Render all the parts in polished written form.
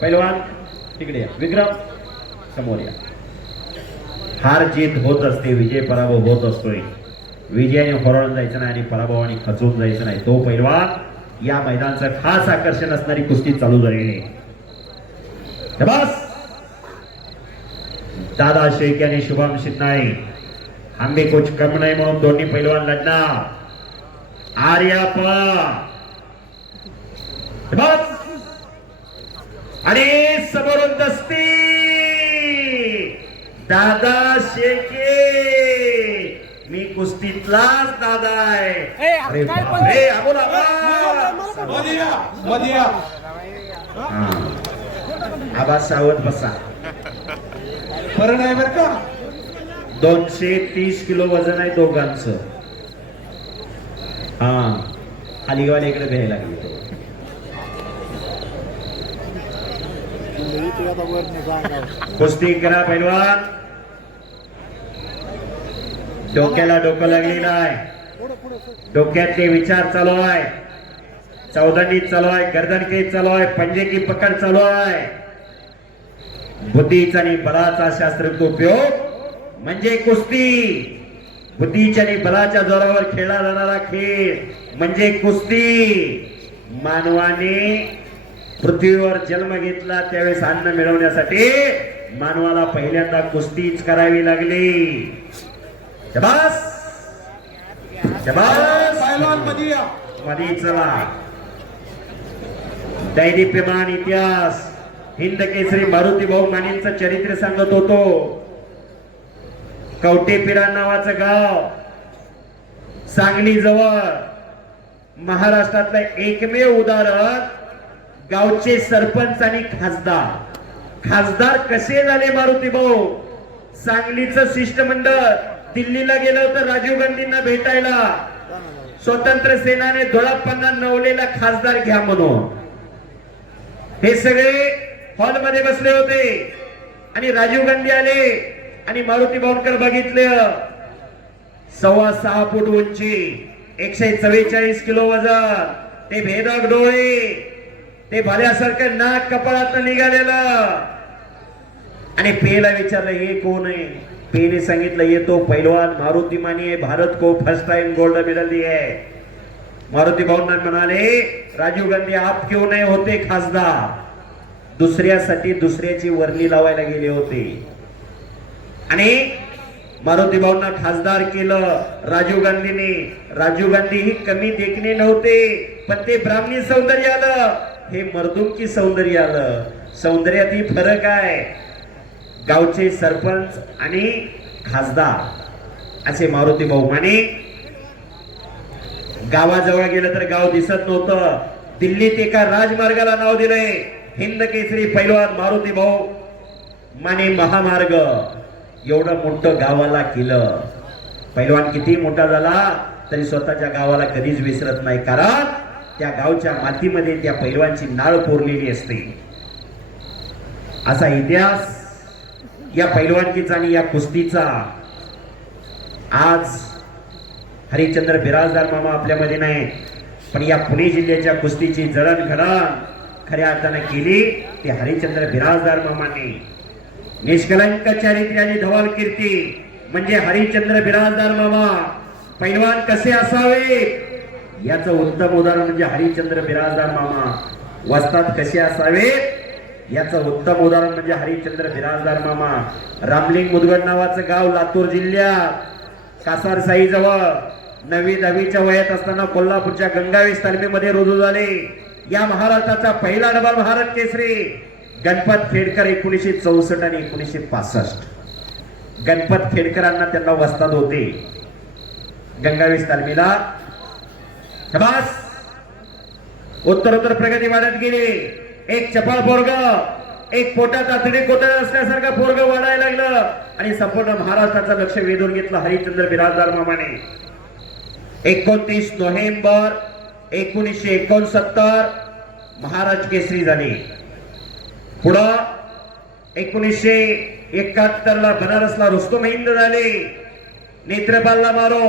पैलवान तिकडे या, विक्रम समोर या. हार जीत होत असते, विजय पराभव होत असतोय. विजयाने होरळून जायचं नाही आणि पराभवाने खचून जायचं नाही. तो पैलवान या मैदानाचं खास आकर्षण असणारी कुस्ती चालू झालेली आहे. बस दादा शेख आणि शुभम शिंदे आंबे कुछ कम नाही म्हणून दोन्ही पैलवान लढणार. आर्यापा बस आणि समोरून दस्ती दादा शेके. मी कुस्तीतलाच दादा आहे. अरे बापरे, आबा सावध बसा. बरं नाही बरं का. 230 किलो वजन आहे दोघांचं. हा खालीवाल्याकडे भ्यायला लागली. कुस्ती करा पैलवान. डोक्याला डोकं लागलेलं आहे. डोक्यातले विचार चालू आहे. चौदंडी चालू आहे, गर्दनकेज चालू आहे, पंजे की पकड चालू आहे. बुद्धीचा आणि बलाचा शास्त्रोक्त उपयोग म्हणजे कुस्ती. बुद्धीच्या आणि बलाच्या जोरावर खेळला जाणारा खेळ म्हणजे कुस्ती. मानवाने पृथ्वीवर जन्म घेतला त्यावेळेस अन्न मिळवण्यासाठी मानवाला पहिल्यांदा कुस्तीच करावी लागली. शबास शबास मध्ये चला. दैदिप्यमान इतिहास हिंद केसरी मारुती भाऊ मानेंचं चरित्र सांगत होतो. कवटेपिरा नावाचं गाव सांगली जवळ, महाराष्ट्रातलं एकमेव उदाहरण. गावचे सरपंच आणि खासदार कसे झाले मारुती भाऊ. सांगलीचं शिष्टमंडळ दिल्लीला गेलं होतं राजीव गांधींना भेटायला. स्वतंत्र सेनाने धुळाप्पांना नवलेला खासदार घ्या म्हणून. हे सगळे हॉलमध्ये बसले होते आणि राजीव गांधी आले आणि मारुती भाऊंकर बघितले. 6.25 फूट उंची, 144 किलो वजन, ते भेदक डोळे, ते भाल्यासारखं नाक कपाळात निघालेलं. आणि पेला विचारलं हे कोण आहे. पेने सांगितलं येतो पैलवान मारुती मानी है, भारत को फर्स्ट टाइम गोल्ड मेडल दी है. मारुती भाऊंना म्हणाले राजीव गांधी आप क्यों नाही होते खासदार. दुसऱ्यासाठी दुसऱ्याची वर्णी लावायला गेले होते आणि मारुती भाऊंना खासदार केलं राजीव गांधीने. राजीव गांधी ही कमी देखणे नव्हते, पण ते ब्राह्मणी सौंदर्य आलं, हे मर्दुमकी सौंदर्य आलं. सौंदर्यात ही फरक आहे. गावचे सरपंच आणि खासदार असे मारुती भाऊ माने. गावाजवळ गेलं तर गाव दिसत नव्हतं. दिल्लीत एका राजमार्गाला नाव दिलंय हिंद केसरी पैलवान मारुती भाऊ माने महामार्ग. एवढं मोठं गावाला केलं. पैलवान किती मोठा झाला तरी स्वतःच्या गावाला कधीच विसरत नाही, कारण त्या गावच्या मातीमध्ये त्या पैलवानची नाळ कोरलेली असते. असा इतिहास या पैलवानकीचा आणि या कुस्तीचा. आज हरिश्चंद्र बिराजदार मामा आपल्यामध्ये नाही, पण या पुणे जिल्ह्याच्या कुस्तीची जडणघडण खऱ्या अर्थाने केली ते हरिश्चंद्र बिराजदार मामाने. निष्कलंक चारित्र्य आणि धवल कीर्ती म्हणजे हरिश्चंद्र बिराजदार मामा. पैलवान कसे असावे याचं उत्तम उदाहरण म्हणजे हरिश्चंद्र बिराजदार मामा. वस्ताद कसे असावे याचं उत्तम उदाहरण म्हणजे हरिश्चंद्र बिराजदार मामा. रामलिंग मुदगड नावाचं गाव लातूर जिल्ह्यात कासार साई जवळ 9वी-10वीच्या वयात असताना कोल्हापूरच्या गंगावेश तालमीमध्ये रुजू झाले. या महाराष्ट्राचा पहिला डबल महाराष्ट्र केसरी गणपत खेडकर 1964 आणि 1965. गणपत खेडकरांना त्यांना वस्ताद होते गंगावेश तालमीला. शाबास. उत्तरोत्तर प्रगती वाढत गेली. एक चपळ पोरग, एक पोटात आतडी कोटळ असल्यासारखं पोरग वाढायला लागलं आणि संपूर्ण महाराष्ट्राचं लक्ष वेधून घेतलं हरिश्चंद्र बिराजदार मामाने. 29 नोव्हेंबर 1969 महाराष्ट्र केसरी झाले. पुढं 1971 ला बनारसला रुस्तम हिंद झाले, नेत्रपालला मारो,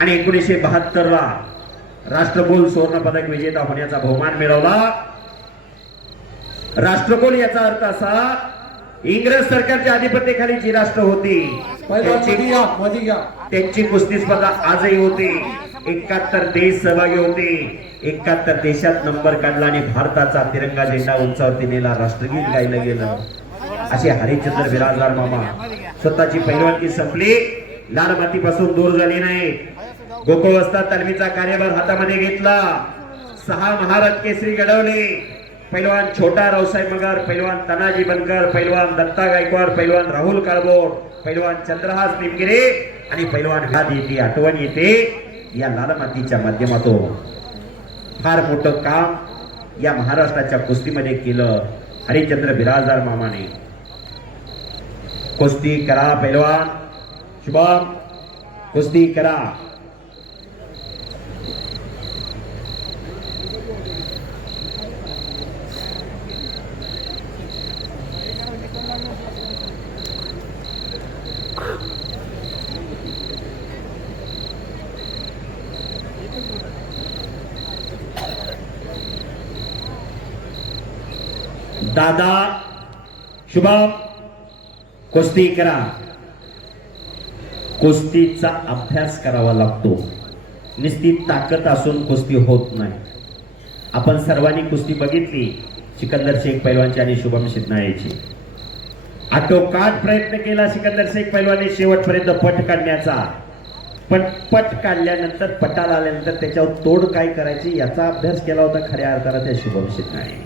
आणि 1972 ला राष्ट्रकुल सुवर्ण पदक विजेता होण्याचा बहुमान मिळवला. राष्ट्रकुल याचा अर्थ असा, इंग्रज सरकारच्या आधिपत्याखाली जी राष्ट्र होती पहिला मध्ये या, मध्ये घ्या. त्यांची कुस्ती स्पर्धा आजही होते. 71 देश सहभागी होते. 71 देशात नंबर काढला आणि भारताचा तिरंगा झेंडा उंचावरती नेला, राष्ट्रगीत गायलं गेलं. असे हरिश्चंद्र बिराजदार मामा स्वतःची पैलवानगी संपली, लाल मातीपासून दूर झाली नाही. गोकुळवस्था तालमीचा कार्यभार हातामध्ये घेतला. 6 महाराज केसरी घडवले. पैलवान छोटा रावसाहेब मगर, पैलवान तानाजी बनकर, पैलवान दत्ता गायकवाड, पैलवान राहुल काळभोर, पैलवान चंद्रहास निमगिरे आणि पैलवान व्याध येते, आठवण येते. या लाल मातीच्या माध्यमातून फार मोठं काम या महाराष्ट्राच्या कुस्तीमध्ये केलं हरिश्चंद्र बिराजदार मामाने. कुस्ती करा पैलवान, शुभम कुस्ती करा. दादा शुभम कुस्ती करा. कुस्तीचा अभ्यास करावा लागतो. निस्ती ताकद असून कुस्ती होत नाही. आपण सर्वांनी कुस्ती बघितली सिकंदर शेख पैलवानची आणि शुभम शिंदे. आटोकाट प्रयत्न केला सिकंदर शेख पैलवानने शेवटपर्यंत पट काढण्याचा, पण पट काढल्यानंतर पटाला आल्यानंतर त्याच्यावर तोड काय करायची याचा अभ्यास केला होता खऱ्या अर्थाने त्या शुभम शिंदे.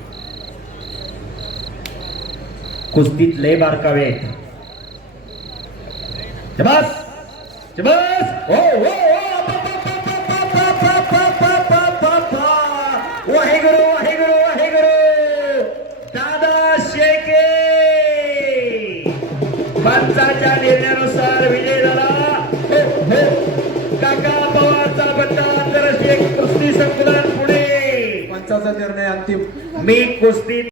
कुस्तीत लय बारकावे आहेत. जबस जबस हो हो वाहेगुरु वाहेगुरु वाहेगुरु. दादा शेके पंचाच्या निर्णयानुसार विजय झाला. काका पवारचा बट्टा आंतरराष्ट्रीय कुस्ती संकुलन पुणे. पंचाचा निर्णय अंतिम. मी कुस्ती